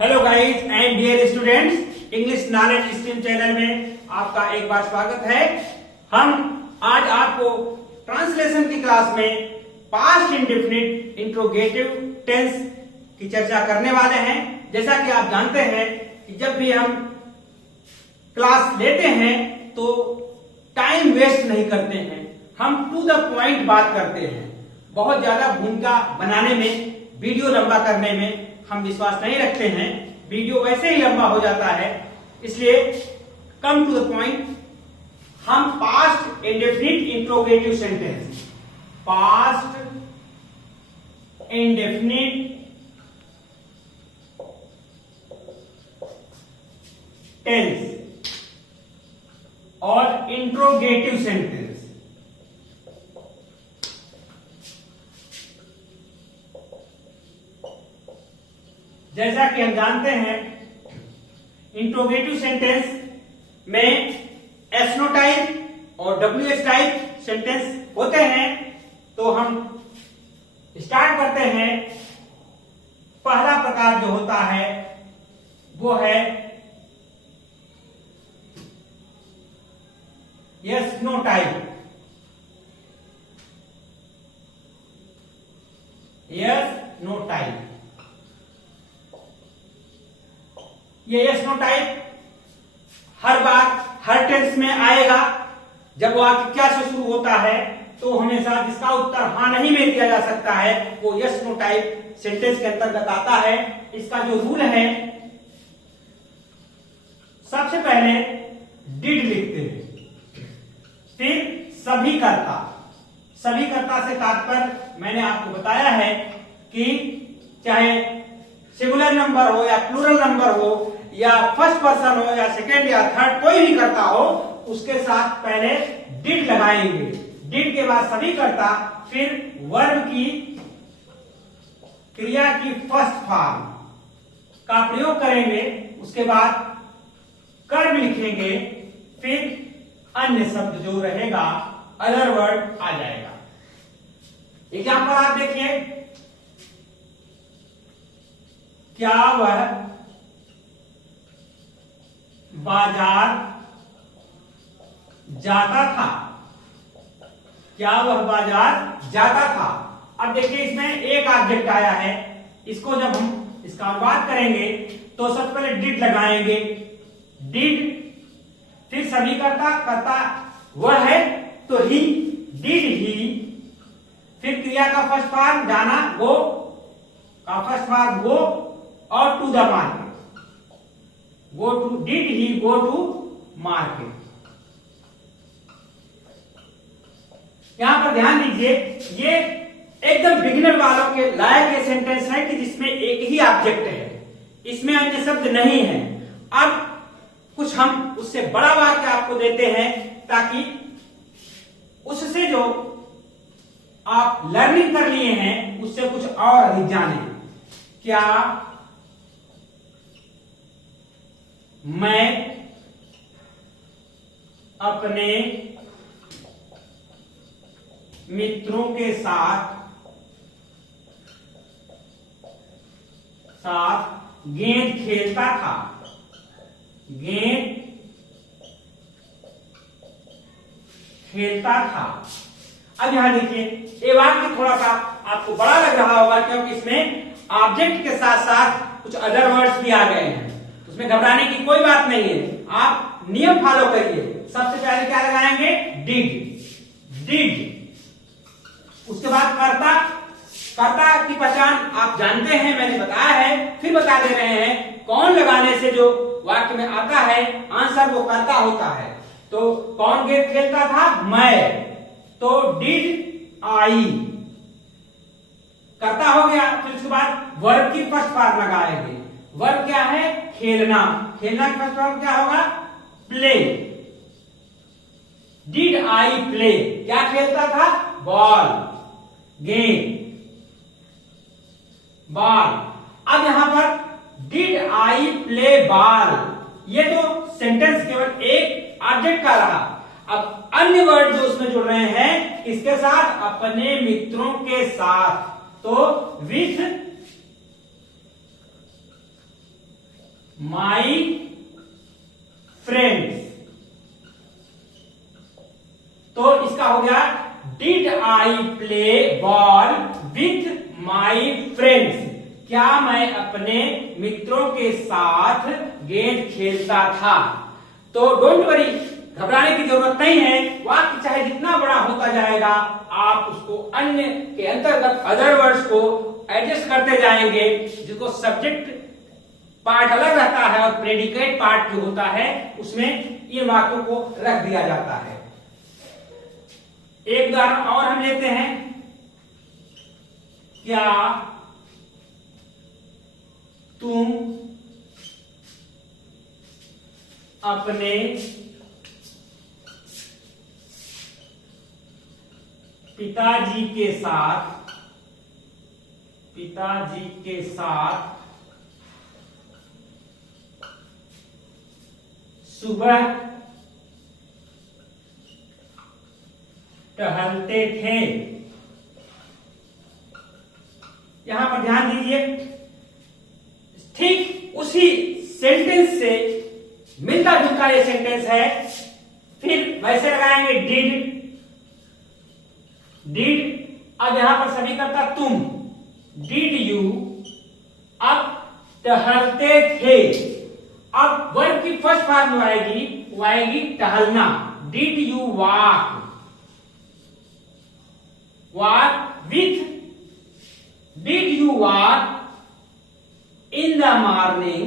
Hello guys and dear students, English knowledge stream channel में आपका एक बार स्वागत है। हम आज आपको ट्रांसलेशन की क्लास में पास्ट इंडेफिनिट इंट्रोगेटिव टेंस की चर्चा करने वाले हैं। जैसा कि आप जानते हैं कि जब भी हम क्लास लेते हैं तो टाइम वेस्ट नहीं करते हैं, हम टू द पॉइंट बात करते हैं। बहुत ज्यादा भूमिका बनाने में, वीडियो लंबा करने में हम विश्वास नहीं रखते हैं। वीडियो वैसे ही लंबा हो जाता है, इसलिए कम टू द पॉइंट। हम past indefinite interrogative sentence, past indefinite tense और इंट्रोगेटिव सेंटेंस जैसा कि हम जानते हैं इंट्रोगेटिव सेंटेंस में एस नो टाइप और डब्ल्यू एस टाइप सेंटेंस होते हैं। तो हम स्टार्ट करते हैं। पहला प्रकार जो होता है वो है yes no type. Yes no type, ये यस नो टाइप हर बार हर टेंस में आएगा। जब वाक्य क्या से शुरू होता है तो हमेशा जिसका उत्तर हां नहीं में दिया जा सकता है वो यस नो टाइप सेंटेंस के अंतर्गत आता है। इसका जो रूल है, सबसे पहले डिड लिखते हैं, फिर सभी कर्ता। सभी कर्ता से तात्पर्य मैंने आपको बताया है कि चाहे सिंगुलर नंबर हो या प्लूरल नंबर हो या फर्स्ट पर्सन हो या सेकेंड या थर्ड, कोई भी करता हो, उसके साथ पहले डिड लगाएंगे। डिड के बाद सभी करता, फिर वर्ब की क्रिया की फर्स्ट फॉर्म का प्रयोग करेंगे, उसके बाद कर्म लिखेंगे, फिर अन्य शब्द जो रहेगा अदर वर्ड आ जाएगा। एग्जाम्पल आप देखिए, क्या वह बाजार जाता था? क्या वह बाजार जाता था? अब देखिए इसमें एक ऑब्जेक्ट आया है। इसको जब हम इसका अनुवाद करेंगे तो सबसे पहले डिड लगाएंगे। डिड, फिर सभी करता वह है तो ही, डिड ही, फिर क्रिया का फर्स्ट फॉर्म जाना, गो का फर्स्ट फॉर्म गो और to the market. Go to, did he go to market. यहां पर ध्यान दीजिए, ये एकदम बिगिनर वालों के लायक ये सेंटेंस है कि जिसमें एक ही ऑब्जेक्ट है, इसमें अन्य शब्द नहीं है। अब कुछ हम उससे बड़ा वाक्य आपको देते हैं ताकि उससे जो आप लर्निंग कर लिए हैं उससे कुछ और अधिक जाने। क्या मैं अपने मित्रों के साथ गेंद खेलता था? गेंद खेलता था। अब यहां देखिए, ये वाक्य थोड़ा सा आपको बड़ा लग रहा होगा क्योंकि इसमें ऑब्जेक्ट के साथ साथ कुछ अदर वर्ड्स भी आ गए हैं। उसमें घबराने की कोई बात नहीं है, आप नियम फॉलो करिए। सबसे पहले क्या लगाएंगे? डिड। डिड, उसके बाद कर्ता। कर्ता की पहचान आप जानते हैं, मैंने बताया है, फिर बता दे रहे हैं। कौन लगाने से जो वाक्य में आता है आंसर वो कर्ता होता है। तो कौन गेंद खेलता था? मैं, तो डिड आई कर्ता हो गया। फिर उसके बाद वर्ब की फर्स्ट फॉर्म लगाएंगे। वर्ब क्या है? खेलना। खेलना की फर्स्ट फॉर्म क्या होगा? प्ले। डिड आई प्ले, क्या खेलता था? बॉल, गेंद, बॉल। अब यहां पर डिड आई प्ले बॉल, ये तो सेंटेंस केवल एक ऑब्जेक्ट का रहा। अब अन्य वर्ड जो उसमें जुड़ रहे हैं इसके साथ, अपने मित्रों के साथ, तो विथ माई फ्रेंड्स। तो इसका हो गया did I play ball with my friends. क्या मैं अपने मित्रों के साथ गेंद खेलता था। तो डोंट वरी, घबराने की जरूरत नहीं है। वाक्य चाहे जितना बड़ा होता जाएगा, आप उसको अन्य के अंतर्गत अदर वर्ड्स को एडजस्ट करते जाएंगे, जिसको सब्जेक्ट पार्ट अलग रहता है और प्रेडिकेट पार्ट जो होता है उसमें ये वाक्यों को रख दिया जाता है। एक उदाहरण और हम लेते हैं। क्या तुम अपने पिताजी के साथ सुबह टहलते थे। यहां पर ध्यान दीजिए, ठीक उसी सेंटेंस से मिलता जुलता ये सेंटेंस है। फिर वैसे लगाएंगे डिड। अब यहां पर सभी करता तुम, डिड यू। अब टहलते थे। अब वर्ब की फर्स्ट फॉर्म जो आएगी वो आएगी टहलना। Did you walk with, did you walk in the morning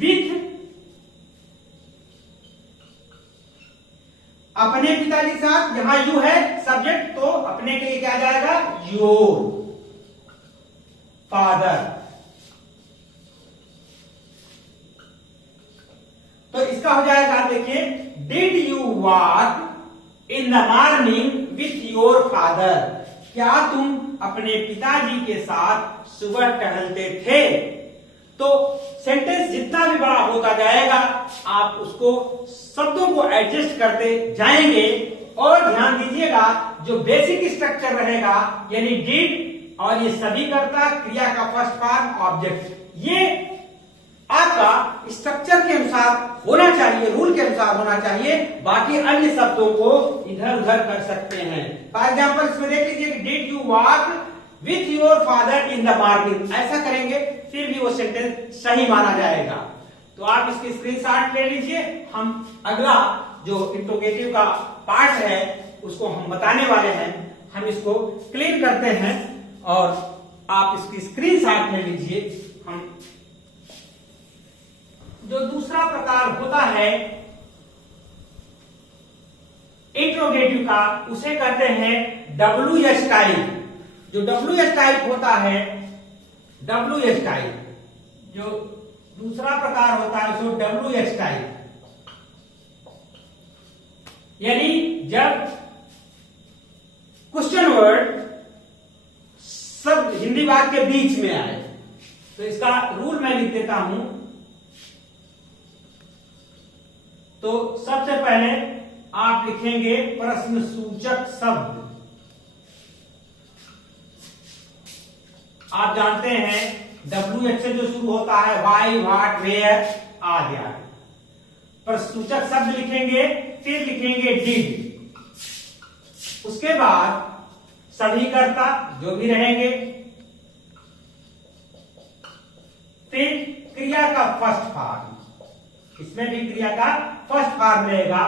with अपने पिताजी के साथ। जहां यू है सब्जेक्ट, तो अपने के लिए क्या जाएगा, योर फादर। तो इसका हो जाएगा, देखिए, did you walk in the morning with your father. क्या तुम अपने पिताजी के साथ सुबह टहलते थे। तो सेंटेंस जितना भी बड़ा होता जाएगा, आप उसको शब्दों को एडजस्ट करते जाएंगे। और ध्यान दीजिएगा, जो बेसिक स्ट्रक्चर रहेगा, यानी डिड और ये सभी कर्ता, क्रिया का फर्स्ट फॉर्म, ऑब्जेक्ट, ये आपका स्ट्रक्चर के अनुसार होना चाहिए, रूल के अनुसार होना चाहिए। बाकी अन्य शब्दों को इधर उधर कर सकते हैं। फॉर एग्जाम्पल इसमें देख लीजिए, did you walk with your father in the morning. ऐसा करेंगे फिर भी वो सेंटेंस सही माना जाएगा। तो आप इसकी स्क्रीनशॉट ले लीजिए। हम अगला जो इंट्रोगेटिव का पार्ट है उसको हम बताने वाले हैं। हम इसको क्लीन करते हैं और आप इसकी स्क्रीनशॉट ले लीजिए। हम जो दूसरा प्रकार होता है इंट्रोगेटिव का, उसे कहते हैं WH टाइप। जो WH टाइप होता है, WH टाइप जो दूसरा प्रकार होता है उसको WH टाइप, यानी जब क्वेश्चन वर्ड सब हिंदी वाक्य के बीच में आए। तो इसका रूल मैं लिख देता हूं। तो सबसे पहले आप लिखेंगे प्रश्नसूचक शब्द। आप जानते हैं WH से जो शुरू होता है, वाई, व्हाट, वेयर आदि आदि। प्रश्नसूचक शब्द लिखेंगे, फिर लिखेंगे डिड, उसके बाद सभी कर्ता जो भी रहेंगे, फिर क्रिया का फर्स्ट फॉर्म, इसमें भी क्रिया का फर्स्ट फॉर्म रहेगा,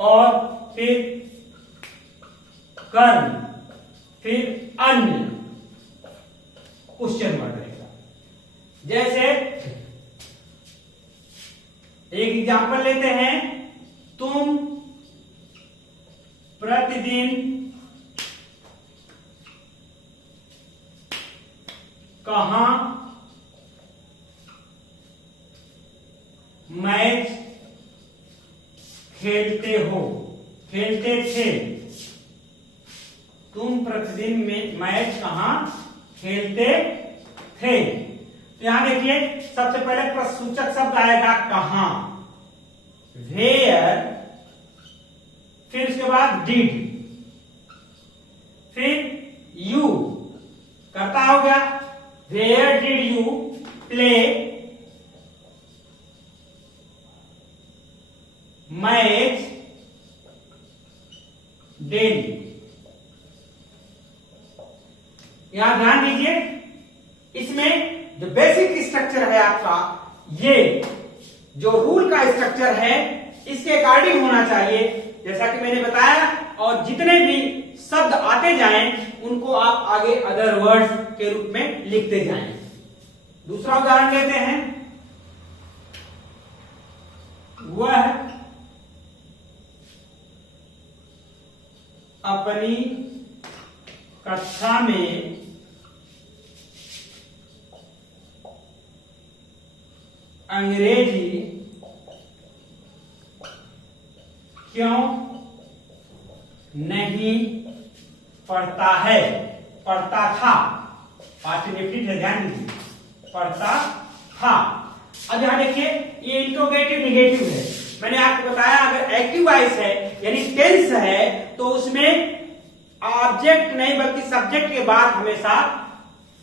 और फिर कर्म, फिर अन्य क्वेश्चन वर्ड रहेगा। जैसे एक एग्जांपल लेते हैं, तुम प्रतिदिन कहां मैच खेलते थे। तुम प्रतिदिन में मैच कहां खेलते थे। तो यहां देखिए, सबसे पहले प्रश्नसूचक शब्द आएगा कहां, वेयर, फिर उसके बाद डिड, फिर यू, करता हो गया where did you play match daily. यहां ध्यान दीजिए, इसमें जो बेसिक स्ट्रक्चर है आपका, ये जो रूल का स्ट्रक्चर है इसके अकॉर्डिंग होना चाहिए, जैसा कि मैंने बताया। और जितने भी शब्द आते जाएं उनको आप आगे अदर वर्ड्स के रूप में लिखते जाएं। दूसरा उदाहरण लेते हैं, वह अपनी कक्षा में अंग्रेजी क्यों नहीं पढ़ता है, पढ़ता था, पास्ट इंडेफिनिट है, ध्यान दीजिए, पढ़ता था। अब यहां देखिए ये इंट्रोगेटिव निगेटिव है। मैंने आपको बताया अगर एक्टिव वॉइस है यानी टेंस है तो उसमें ऑब्जेक्ट नहीं बल्कि सब्जेक्ट के बाद हमेशा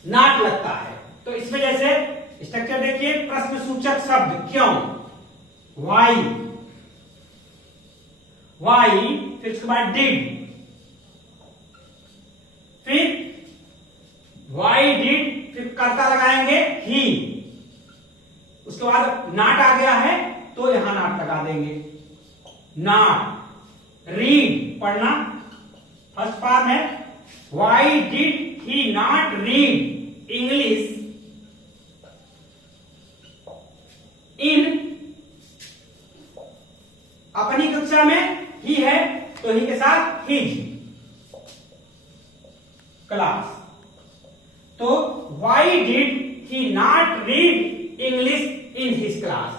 नॉट लगता है। तो इस वजह से स्ट्रक्चर देखिए, प्रश्न सूचक शब्द क्यों, वाई, वाई, फिर उसके बाद डिड, फिर वाई डिड, फिर कर्ता लगाएंगे ही, उसके बाद नॉट आ गया है तो यहां नॉट लगा देंगे, नॉट। रीड, पढ़ना, फर्स्ट फॉर्म है, why did he not read English in, अपनी कक्षा में ही है तो ही के साथ हिज क्लास। तो why did he not read English in his class.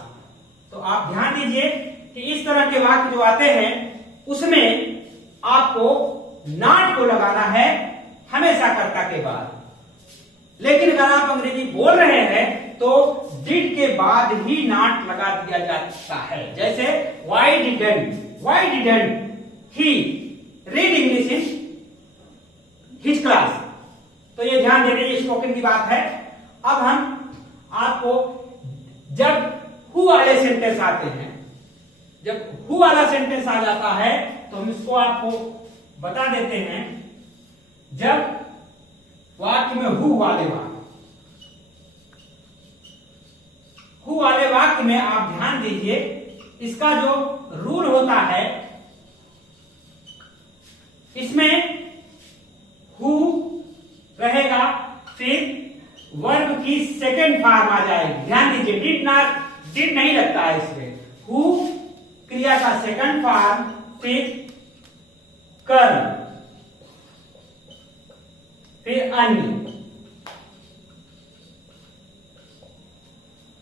तो आप ध्यान दीजिए कि इस तरह के वाक्य जो आते हैं उसमें आपको नॉट को लगाना है हमेशा कर्ता के बाद। लेकिन अगर आप अंग्रेजी बोल रहे हैं तो डिड के बाद ही नॉट लगा दिया जाता है। जैसे Y didn't he read English in his class. तो ये ध्यान देने, ये स्पोकन की बात है। अब हम आपको जब हु वाले सेंटेंस आते हैं, जब हु वाला सेंटेंस आ जाता है तो हम इसको आपको बता देते हैं। जब वाक्य में हु वाले वाक्य में आप ध्यान दीजिए, इसका जो रूल होता है इसमें हु रहेगा, फिर वर्ब की सेकंड फॉर्म आ जाएगी। ध्यान दीजिए, डिड नहीं लगता है इसमें, हु क्रिया का सेकंड फॉर्म, फिर कर, फिर अन्य।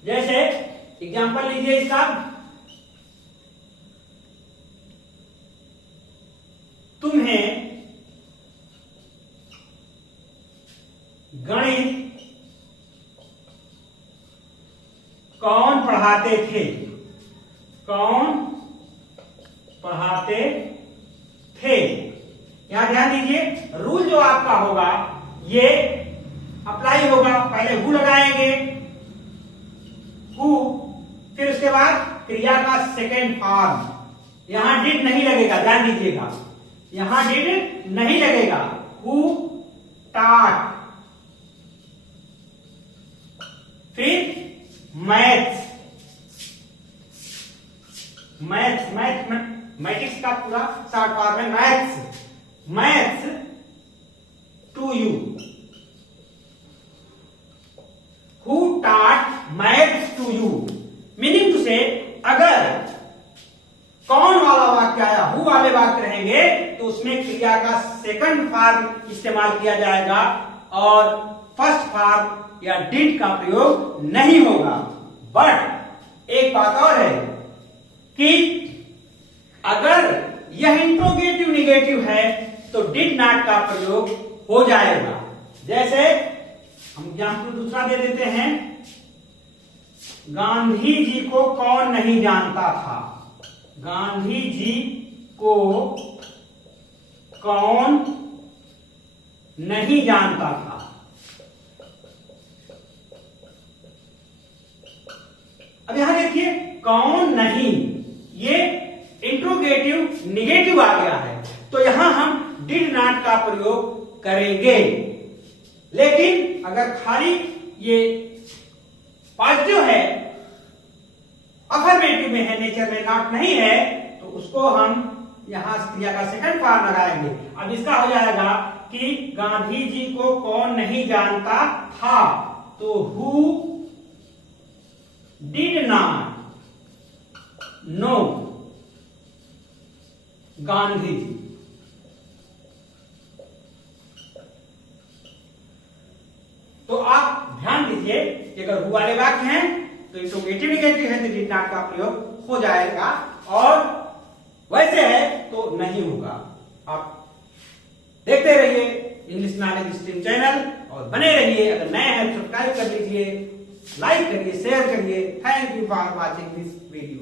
जैसे एग्जांपल लीजिए इसका, तुम्हें गणित कौन पढ़ाते थे, कौन पढ़ाते थे। यहां ध्यान दीजिए, रूल जो आपका होगा ये अप्लाई होगा। पहले हु लगाएंगे, हु, फिर उसके बाद क्रिया का सेकेंड फॉर्म। यहां डिड नहीं लगेगा, ध्यान दीजिएगा, यहां डिड नहीं लगेगा। हु टाट, फिर मैथ्स, मैथ्स का पूरा शॉर्ट फॉर्म है maths to you. Who taught maths to you, meaning to say अगर कौन वाला वाक्य आया, हु वाले वाक्य रहेंगे तो उसमें क्रिया का सेकंड फॉर्म इस्तेमाल किया जाएगा और फर्स्ट फॉर्म या डिड का प्रयोग नहीं होगा। बट एक बात और है कि अगर यह इंट्रोगेटिव निगेटिव है तो डिड नॉट का प्रयोग हो जाएगा। जैसे हम एग्जाम्पल दूसरा दे देते हैं, गांधी जी को कौन नहीं जानता था, गांधी जी को कौन नहीं जानता था। अब यहां देखिए कौन नहीं, ये इंट्रोगेटिव निगेटिव आ गया है, तो यहां हम डिड नॉट का प्रयोग करेंगे। लेकिन अगर खाली ये पॉजिटिव है, अफर्मेटिव में है, नेचर में नॉट नहीं है, तो उसको हम यहां क्रिया का सेकंड फॉर्म लगाएंगे। अब इसका हो जाएगा कि गांधी जी को कौन नहीं जानता था, तो who did not know Gandhi ji. तो आप ध्यान दीजिए कि अगर हु वाले वाक्य हैं तो इंट्रोगेटिव निगेटिव है तो डिड नॉट का प्रयोग हो जाएगा, और वैसे है तो नहीं होगा। आप देखते रहिए इंग्लिश नॉलेज स्ट्रीम चैनल और बने रहिए। अगर नए हैं तो सब्सक्राइब कर लीजिए, लाइक करिए, शेयर करिए। Thank you for watching this video.